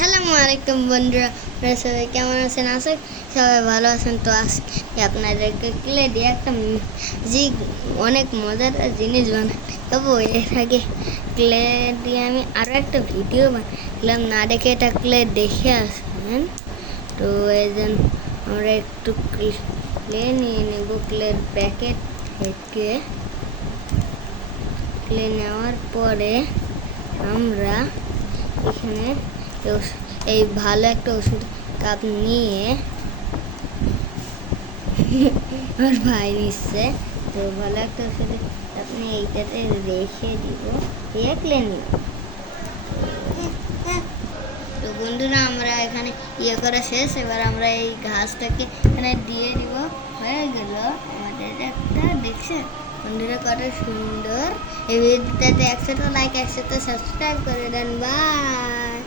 আসসালামু আলাইকুম বন্ধুরা। সবাই কেমন আছেন? আসে সবাই ভালো আছেন। তো আজকে আপনাদেরকে ক্লে দিয়ে একটা জি, অনেক মজাদার জিনিস বানাবো এর আগে ক্লে দিয়ে আমি আরও একটা ভিডিও বানালাম। না দেখে এটা ক্লে দেখে আসবেন। তো এই আমরা একটু ক্লে নিয়ে নেব ক্লের প্যাকেট থেকে। ক্লে নেওয়ার পরে আমরা এখানে এই ভালো একটা ওষুধ কাপ নিয়ে আমার ভাই নিচ্ছে। তো ভালো একটা ওষুধ আপনি এইটাতে রেখে দিব দেখলে নিন তো বন্ধুরা, আমরা এখানে ইয়ে করা শেষ। এবার আমরা এই ঘাসটাকে এখানে দিয়ে দিব। হয়ে গেল আমাদের একটা, দেখছেন? বন্ধুরা, কত সুন্দর। এই ভিডিওটাতে একসাথে লাইক একসাথে সাবস্ক্রাইব করে দেন। বাই